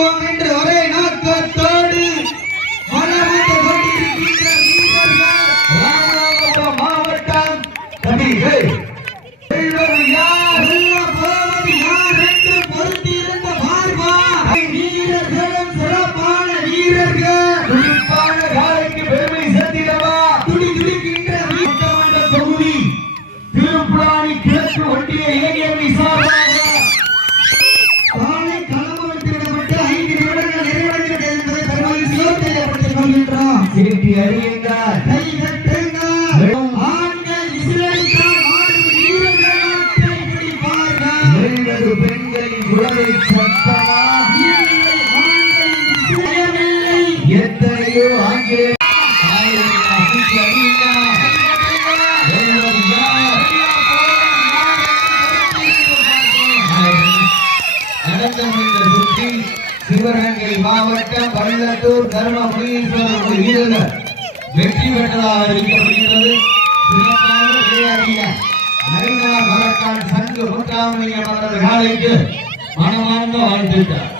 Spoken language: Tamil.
வெல்லுவோம் என்ற ஒரே நோக்கத்தோடு மனமுட்டு கொண்டிருக்கின்ற வீரர்கள் ராமநாதபுரம் மாவட்டம் கபிகள். வெல்வது யார், வெல்ல போவது யார் என்று பொறுத்திருந்த பார்ப்பா. வீரர்களும் சிறப்பான வீரர்கள், துடிப்பான காலைக்கு பெருமை சேர்த்திடவா துடிக்கின்ற வீட்டமன்ற தொகுதி திருப்புராணி கிழக்கு ஒன்றிய இளைஞரணி சார்பாக காலை களமமைத்துவிடப்பட்டு 5 நிமிடங்கள் நிறைவடைகிறது என்பதை பெருமகிழ்ச்சியோடு தெரியப்படுத்திக் கொள்கின்றோம். சீட்டி அறியுங்கள், கை தட்டுங்கள், ஆண்கள் விசிலடித்தால் ஆடும் வீரர்கள் ஆட்டை பிடிப்பார்கள். வெல்வது பெண்களின் குரலை சத்தமா, இல்லை ஆண்களின் விசிலமில்லை. எத்தனையோ ஆங்கில சிவகங்கை மாவட்டம் பள்ளத்தூர் தர்மபுரீஸ்வரர் வீரர்கள் வெற்றி பெற்றதாக அறிவிக்கப்படுகிறது. சிறப்பாக விளையாடிய நரினா மரக்கான் சங்கு முத்தாமலிங்கம் அவரது காலைக்கு மனமார்ந்த வாழ்த்துக்கள்.